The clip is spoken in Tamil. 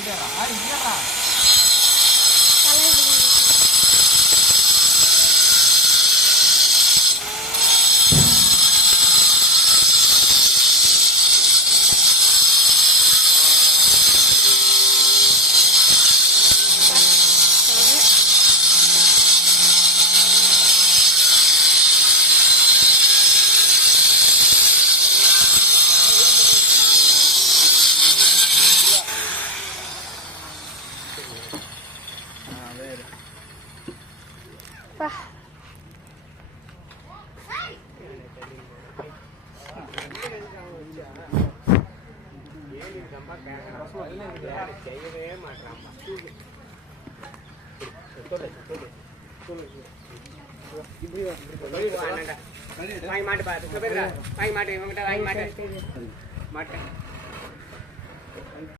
いいだろはいいだろ A ver. மாட்டேன் மாட்டேன் மாட்டேன்